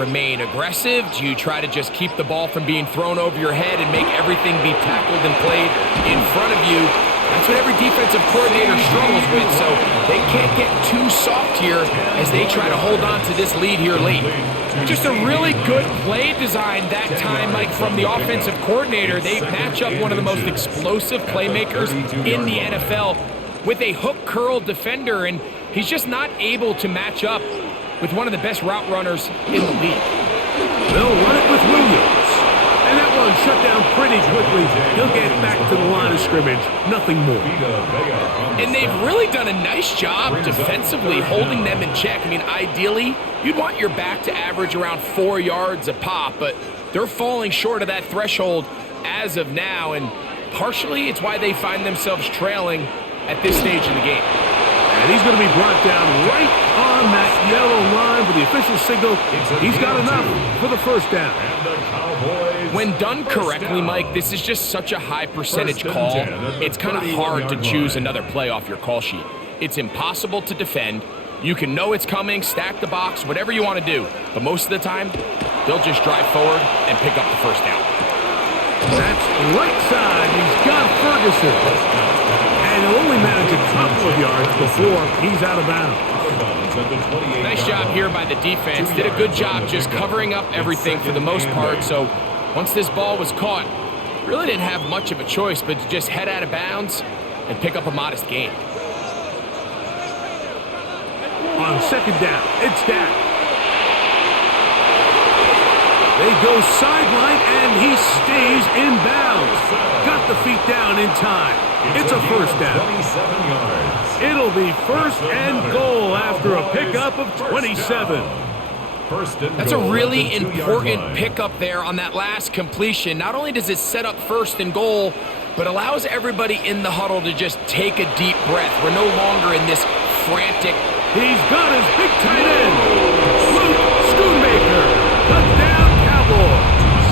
remain aggressive? Do you try to just keep the ball from being thrown over your head and make everything be tackled and played in front of you? That's what every defensive coordinator struggles with, so they can't get too soft here as they try to hold on to this lead here late. Just a really good play design that time, Mike, from the offensive coordinator. They match up one of the most explosive playmakers in the NFL with a hook curl defender, and he's just not able to match up with one of the best route runners in the league. They'll run it with Williams. And that one shut down pretty quickly. He'll get back to the line of scrimmage. Nothing more. And they've really done a nice job defensively holding them in check. I mean, ideally, you'd want your back to average around 4 yards a pop, but they're falling short of that threshold as of now, and partially it's why they find themselves trailing at this stage in the game. And he's going to be brought down right on that yellow line with the official signal. He's got enough for the first down. When done correctly, Mike, this is just such a high percentage call. It's kind of hard to choose another play off your call sheet. It's impossible to defend. You can know it's coming, stack the box, whatever you want to do. But most of the time, they'll just drive forward and pick up the first down. That's right side. He's got Ferguson. And he'll only manage a couple of yards before he's out of bounds. Nice job here by the defense. Did a good job just covering up everything for the most part. So once this ball was caught, really didn't have much of a choice but to just head out of bounds and pick up a modest gain. On second down, it's Dak. They go sideline, and he stays in bounds. Got the feet down in time. It's a first down. 27 yards. It'll be first and goal after a pickup of 27. That's a really important pickup there on that last completion. Not only does it set up first and goal, but allows everybody in the huddle to just take a deep breath. We're no longer in this frantic. He's got his big tight end, Luke Schoonmaker. Touchdown, Cowboys.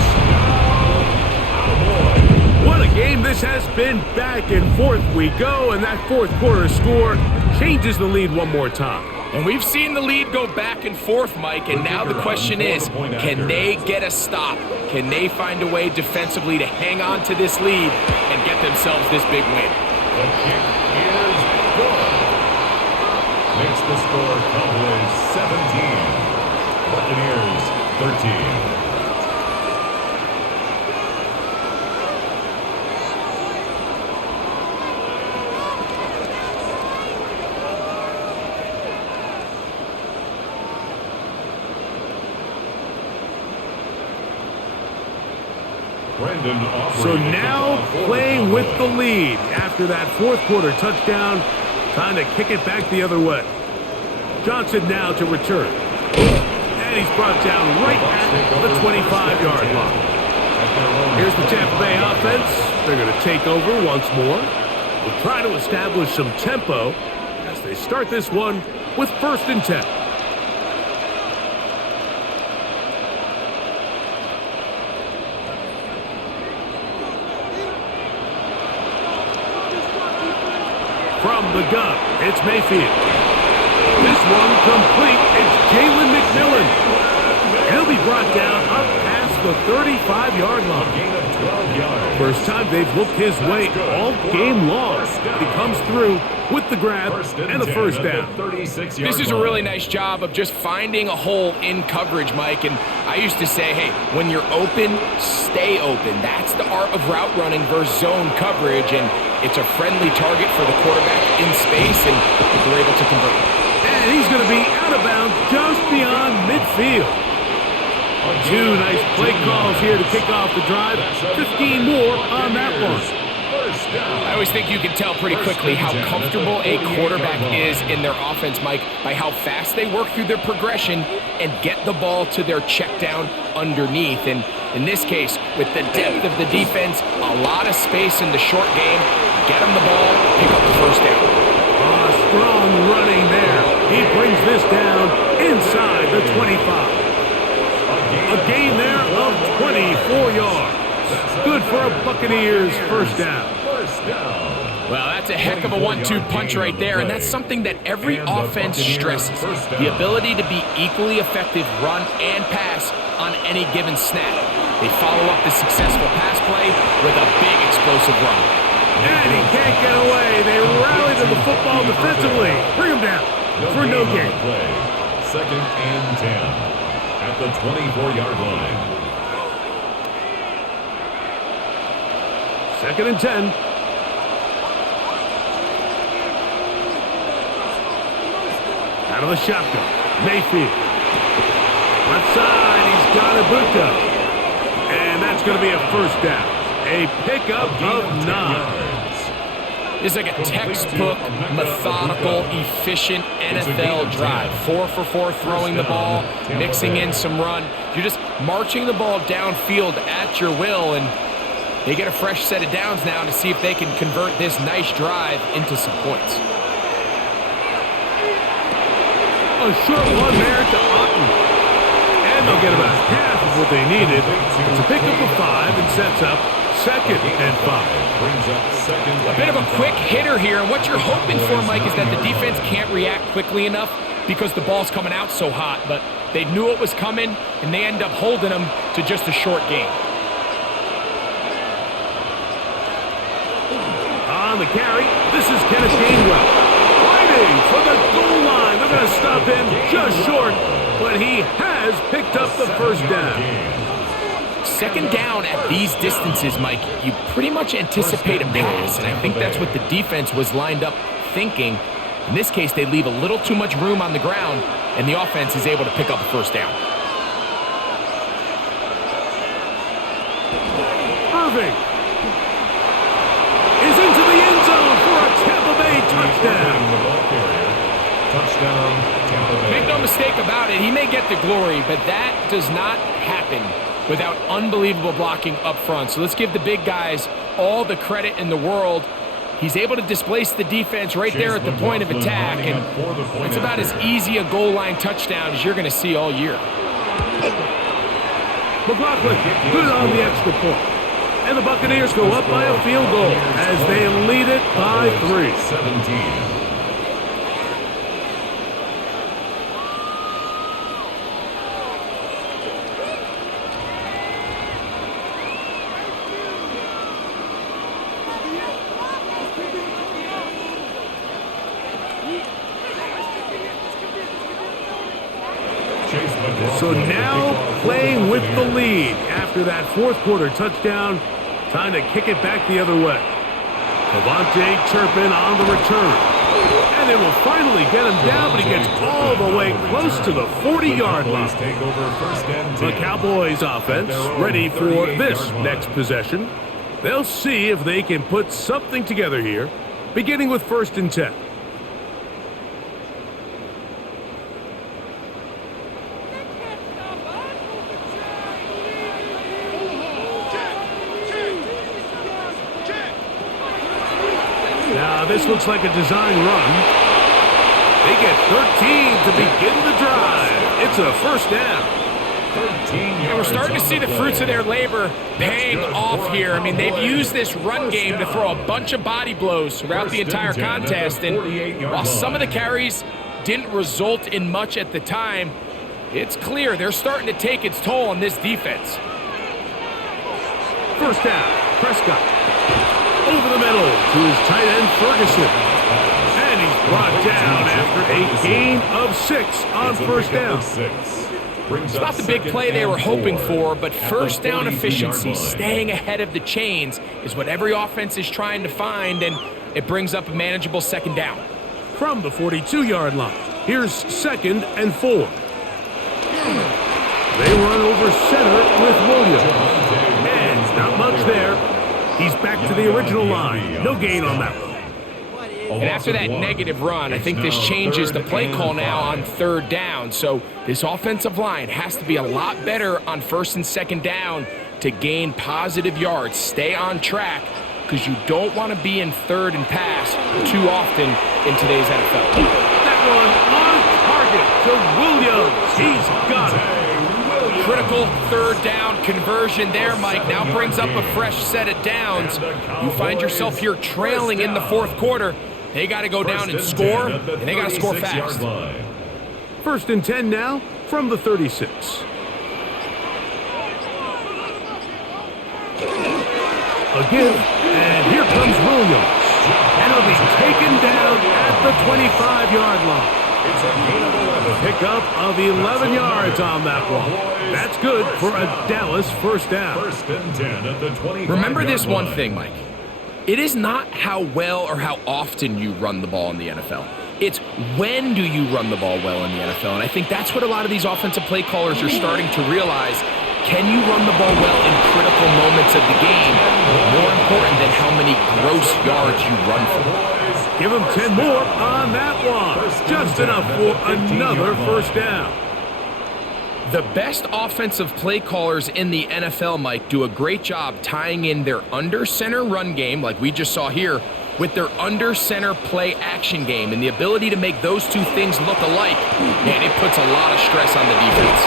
What a game this has been. Back and forth we go, and that fourth quarter score changes the lead one more time. And we've seen the lead go back and forth, Mike, and now the question is, can they get a stop? Can they find a way defensively to hang on to this lead and get themselves this big win? The kick is good. Makes the score Cowboys 17, Buccaneers 13. So now playing with the lead after that fourth quarter touchdown, trying to kick it back the other way. Johnson now to return. And he's brought down right at the 25-yard line. Here's the Tampa Bay offense. They're going to take over once more. We'll try to establish some tempo as they start this one with 1st and 10. From the gun, it's Mayfield. This one complete. It's Jalen McMillan. He'll be brought down up past the 35-yard line. Gain of 12 yards. First time they've looked his way all game long. He comes through with the grab and the first down. This is a really nice job of just finding a hole in coverage, Mike. And I used to say, hey, when you're open, stay open. That's the art of route running versus zone coverage. And it's a friendly target for the quarterback in space, and they're able to convert. And he's going to be out of bounds just beyond midfield. 2 nice play calls here to kick off the drive. 15 more on that one. I always think you can tell pretty quickly how comfortable a quarterback is in their offense, Mike, by how fast they work through their progression and get the ball to their check down underneath. And in this case, with the depth of the defense, a lot of space in the short game, get them the ball, pick up the first down. Strong running there. He brings this down inside the 25. A gain there of 24 yards. Good for a Buccaneers first down. First down. Well, that's a heck of a 1-2 punch right there, and that's something that every offense stresses, the ability to be equally effective run and pass on any given snap. They follow up the successful pass play with a big explosive run. And he can't get away. They rally to the football defensively. Bring him down for no gain. Second and 10 at the 24-yard line. Second and 10. Out of the shotgun. Mayfield. Left side. He's got Ibuka. And that's going to be a first down. A pickup of 9. It's like a textbook, methodical, efficient NFL drive. 4 for 4 throwing the ball, mixing in some run. You're just marching the ball downfield at your will, and they get a fresh set of downs now to see if they can convert this nice drive into some points. A short one there to Otten. And they'll get about half of what they needed. It's a pickup of 5 and sets up second and 5. A bit of a quick hitter here. And what you're hoping for, Mike, is that the defense can't react quickly enough because the ball's coming out so hot. But they knew it was coming, and they end up holding them to just a short game. On the carry, this is Kenneth Gainwell. Fighting for the goal line. They're going to stop him just short, but he has picked up the first down. Second down at these distances, Mike, you pretty much anticipate a pass, and I think that's what the defense was lined up thinking. In this case, they leave a little too much room on the ground, and the offense is able to pick up a first down. Irving is into the end zone for a Tampa Bay touchdown. Touchdown, Tampa Bay. Make no mistake about it, he may get the glory, but that does not happen without unbelievable blocking up front. So let's give the big guys all the credit in the world. He's able to displace the defense right there at the point of attack, and it's about as easy a goal line touchdown as you're going to see all year. McLaughlin good on the extra point. And the Buccaneers go up by a field goal as they lead it by 3. 17. So now playing with the lead after that fourth quarter touchdown, time to kick it back the other way. Devontae Turpin on the return. And they will finally get him down, but he gets all the way close to the 40-yard line. The Cowboys offense ready for this next possession. They'll see if they can put something together here, beginning with 1st and 10. Now this looks like a design run. They get 13 to begin the drive. It's a first down. And we're starting to see the fruits of their labor paying off here. I mean, they've used this run game to throw a bunch of body blows throughout the entire contest. And while some of the carries didn't result in much at the time, it's clear they're starting to take its toll on this defense. First down, Prescott. Over the middle to his tight end, Ferguson. And he's brought down after a gain of 6 on first down. It's not the big play they were hoping for, but first down efficiency, staying ahead of the chains, is what every offense is trying to find, and it brings up a manageable second down. From the 42-yard line, here's 2nd and 4. They run over center with Williams. And not much there. He's back to the original line. No gain on that one. And after that negative run, I think this changes the play call now on 3rd down. So this offensive line has to be a lot better on 1st and 2nd down to gain positive yards. Stay on track because you don't want to be in 3rd and pass too often in today's NFL. That one on target to Williams. He's got it. Critical 3rd down conversion there, Mike. Now brings up a fresh set of downs. You find yourself here trailing in the fourth quarter. They got to go down and score, and they got to score fast. 1st and 10 now from the 36. A give, and here comes Williams. And he'll be taken down at the 25-yard line. It's a gain of 11. Pickup of 11 yards on that one. That's good for a Dallas first down. 1st and 10 at the 25. Remember this one thing, Mike. It is not how well or how often you run the ball in the NFL. It's when do you run the ball well in the NFL. And I think that's what a lot of these offensive play callers are starting to realize. Can you run the ball well in critical moments of the game? More important than how many gross yards you run for. Give him 10 more on that one. Just enough for another first down. The best offensive play callers in the NFL, Mike, do a great job tying in their under-center run game, like we just saw here, with their under-center play action game. And the ability to make those two things look alike, man, it puts a lot of stress on the defense.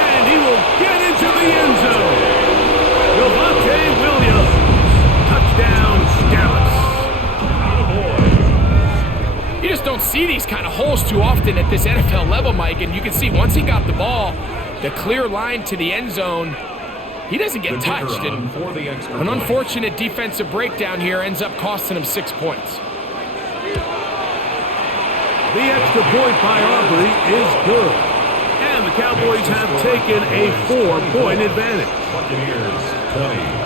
And he will get into the end zone. Javonte Williams. Touchdown, Dallas. You just don't see these kind of holes too often at this NFL level, Mike. And you can see once he got the ball, the clear line to the end zone, he doesn't get touched. And an unfortunate defensive breakdown here ends up costing him 6 points. The extra point by Aubrey is good. And the Cowboys have taken a 4-point advantage. Buccaneers 20.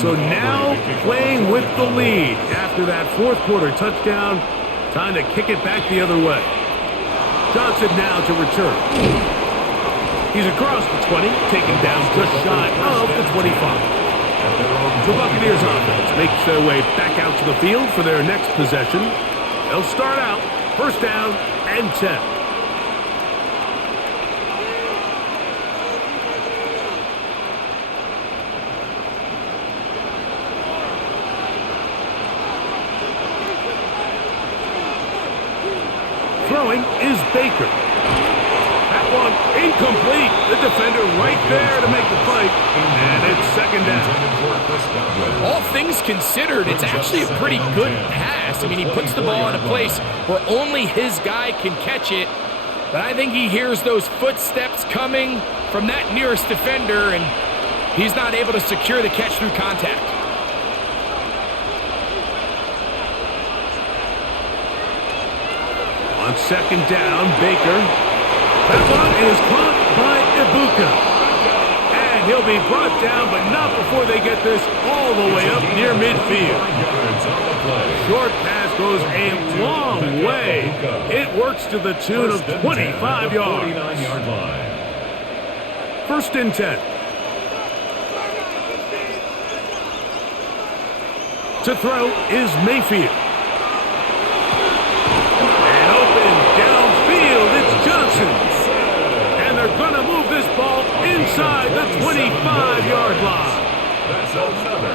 So now playing with the lead after that fourth quarter touchdown. Time to kick it back the other way. Johnson now to return. He's across the 20, taken down just shy of the 25. The Buccaneers offense makes their way back out to the field for their next possession. They'll start out first down and 10. Throwing is Baker. That one incomplete. The defender right there to make the play. And it's second down. All things considered, it's actually a pretty good pass. I mean, he puts the ball in a place where only his guy can catch it. But I think he hears those footsteps coming from that nearest defender, and he's not able to secure the catch through contact. On second down, Baker. That one is caught by Ibuka. And he'll be brought down, but not before they get this all the way up near midfield. Short pass goes a long way. It works to the tune of 25 yards. 1st and 10. To throw is Mayfield. And they're going to move this ball inside the 25-yard line.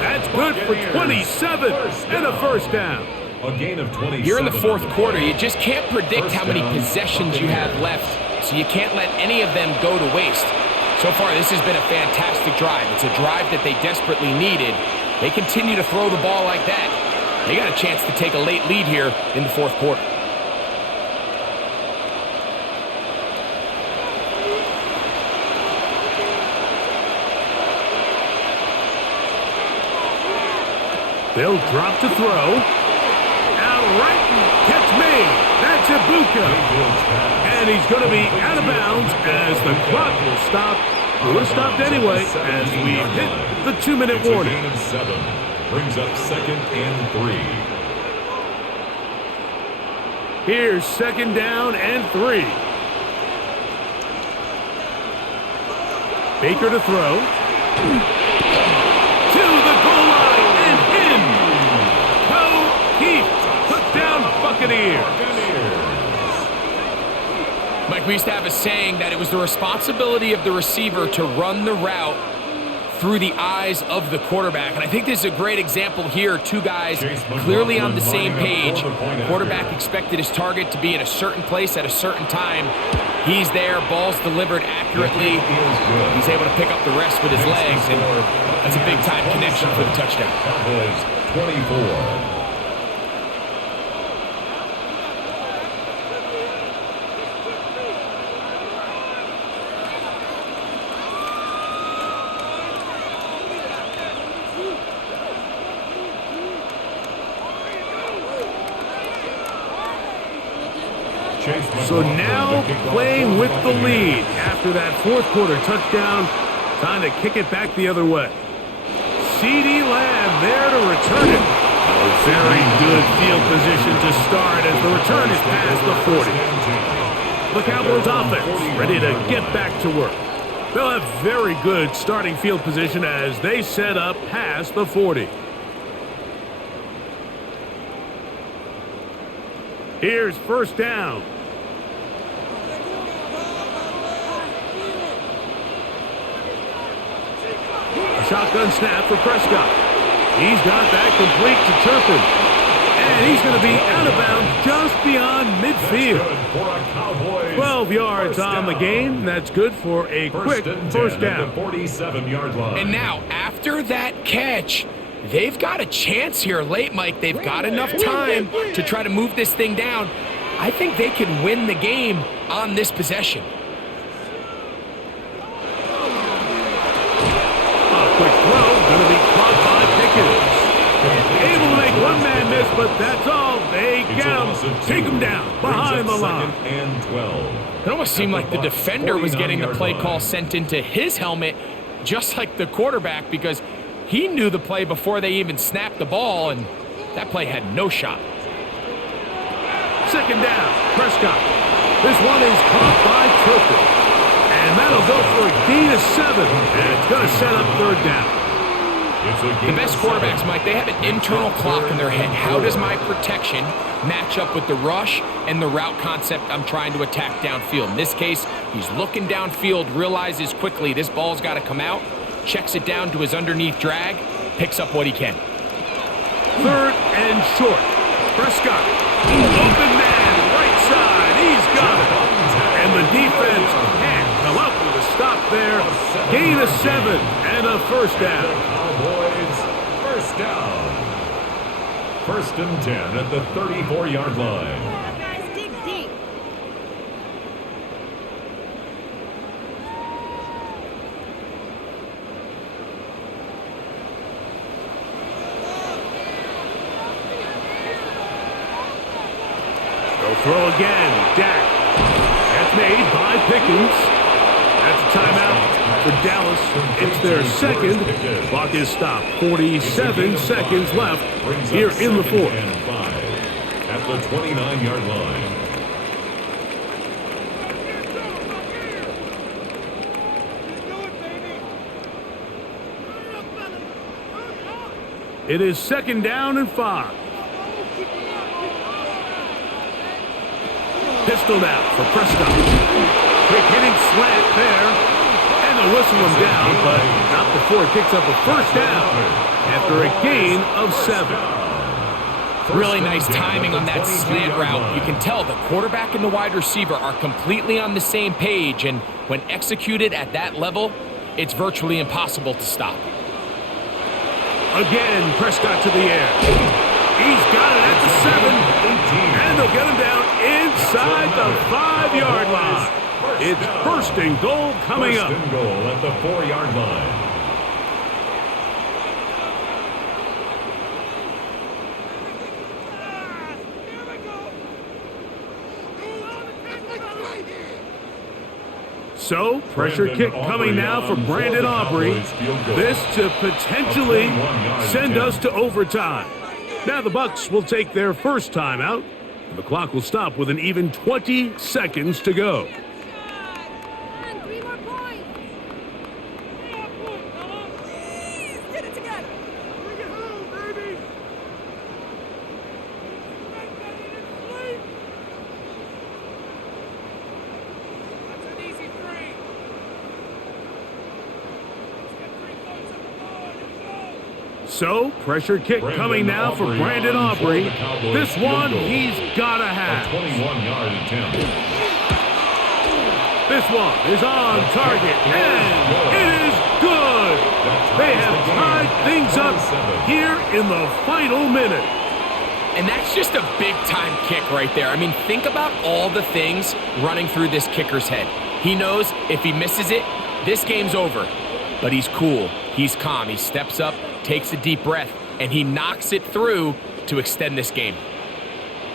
That's good for 27 and a first down. A gain of 27. You're in the fourth quarter. You just can't predict how many possessions you have left, so you can't let any of them go to waste. So far, this has been a fantastic drive. It's a drive that they desperately needed. They continue to throw the ball like that. They got a chance to take a late lead here in the fourth quarter. They'll drop to throw. Out right, catch me. That's Ibuka. And he's going to be out of bounds as the clock will stop. It would have stopped anyway as we hit the 2-minute warning. Gain of 7. Brings up 2nd and 3. Here's 2nd down and 3. Baker to throw. To the goal line and in. Touchdown Buccaneers. Mike, we used to have a saying that it was the responsibility of the receiver to run the route through the eyes of the quarterback. And I think this is a great example here. Two guys clearly on the same page. Quarterback expected his target to be in a certain place at a certain time. He's there, ball's delivered accurately. He's able to pick up the rest with his legs, and that's a big-time connection for the touchdown. Cowboys 24. So now playing with the lead after that fourth quarter touchdown, time to kick it back the other way. CeeDee Lamb there to return it. A very good field position to start as the return is past the 40. The Cowboys offense ready to get back to work. They'll have very good starting field position as they set up past the 40. Here's first down. Shotgun snap for Prescott. He's got that complete to Turpin. And he's going to be out of bounds just beyond midfield. 12 yards on the game. That's good for a quick first down. 47-yard line. And now, after that catch, they've got a chance here late, Mike. They've got enough time to try to move this thing down. I think they can win the game on this possession. Quick throw, going to be caught by Pickens. Able to make one man miss, but that's all. They get him. Take him down behind the line. And 12. It almost seemed like the defender was getting the play call sent into his helmet, just like the quarterback, because he knew the play before they even snapped the ball, and that play had no shot. Second down, Prescott. This one is caught by Turpin. And that'll go for a gain of 7. And it's going to set up third down. The best quarterbacks, Mike, they have an internal clock in their head. How does my protection match up with the rush and the route concept I'm trying to attack downfield? In this case, he's looking downfield, realizes quickly this ball's got to come out, checks it down to his underneath drag, picks up what he can. Third and short. Prescott. Open man, right side. He's got it. And the defense can't come up with a stop there. Gain of 7 and a first down. Cowboys first down. First and 10 at the 34-yard line. Guys, dig deep. They'll throw again. Dak. That's made by Pickens. That's a timeout for Dallas. It's their second. Clock is stopped. 47 seconds left here in the fourth. At the 29-yard line. It is second down and 5. Pistol out for Prescott. Quick hitting slant there. And they'll whistle him down, but not before he picks up a first down after a gain of 7. Really nice timing on that slant route. You can tell the quarterback and the wide receiver are completely on the same page, and when executed at that level, it's virtually impossible to stop. Again, Prescott to the air. He's got it at the 7. And they'll get him down inside the 5-yard line. It's first and goal coming up. First and goal at the 4-yard line. So, pressure kick coming now for Brandon Aubrey. This to potentially send us to overtime. Now the Bucs will take their first timeout. The clock will stop with an even 20 seconds to go. So, pressure kick coming now for Brandon Aubrey. This one he's got to have. 21-yard attempt. This one is on target, and it is good. They have tied things up here in the final minute. And that's just a big-time kick right there. I mean, think about all the things running through this kicker's head. He knows if he misses it, this game's over. But he's cool. He's calm. He steps up, takes a deep breath, and he knocks it through to extend this game.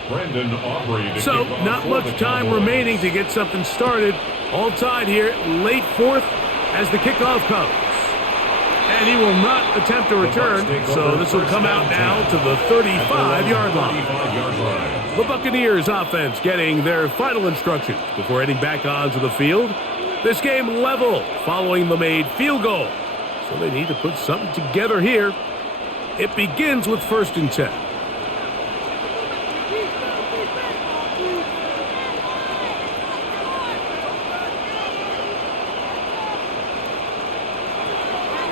Brandon Aubrey. So, not much time remaining to get something started. All tied here, late fourth as the kickoff comes. And he will not attempt a return, so this will come out now to the 35-yard line. The Buccaneers offense getting their final instructions before heading back onto the field. This game level following the made field goal. So they need to put something together here. It begins with 1st and 10.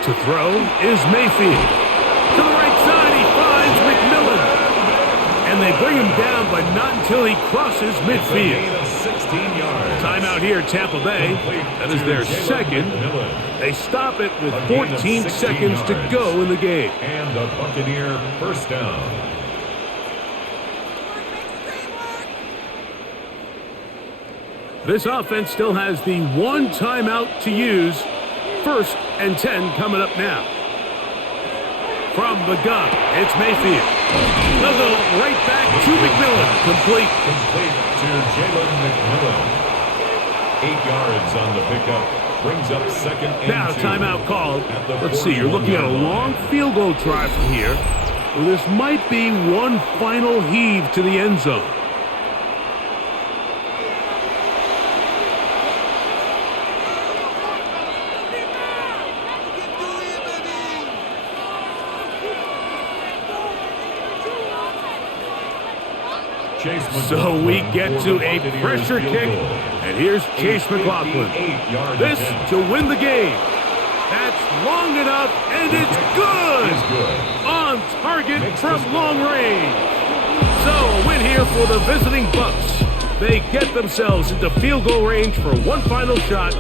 To throw is Mayfield. To the right side, he finds McMillan. And they bring him down, but not until he crosses midfield. 16 yards. Timeout here, Tampa Bay. That is their second. They stop it with 14 seconds to go in the game. And the Buccaneer first down. This offense still has the one timeout to use. 1st and 10 coming up now. From the gun, it's Mayfield. They'll go right back to McMillan. Complete To Jalen McMillan. 8 yards on the pickup. Brings up 2nd and 2. Now timeout called. Let's see, you're looking at a long field goal try from here. Well, this might be one final heave to the end zone. So we get to a pressure kick, and here's Chase McLaughlin. This to win the game. That's long enough, and it's good. On target from long range. So a win here for the visiting Bucs. They get themselves into field goal range for one final shot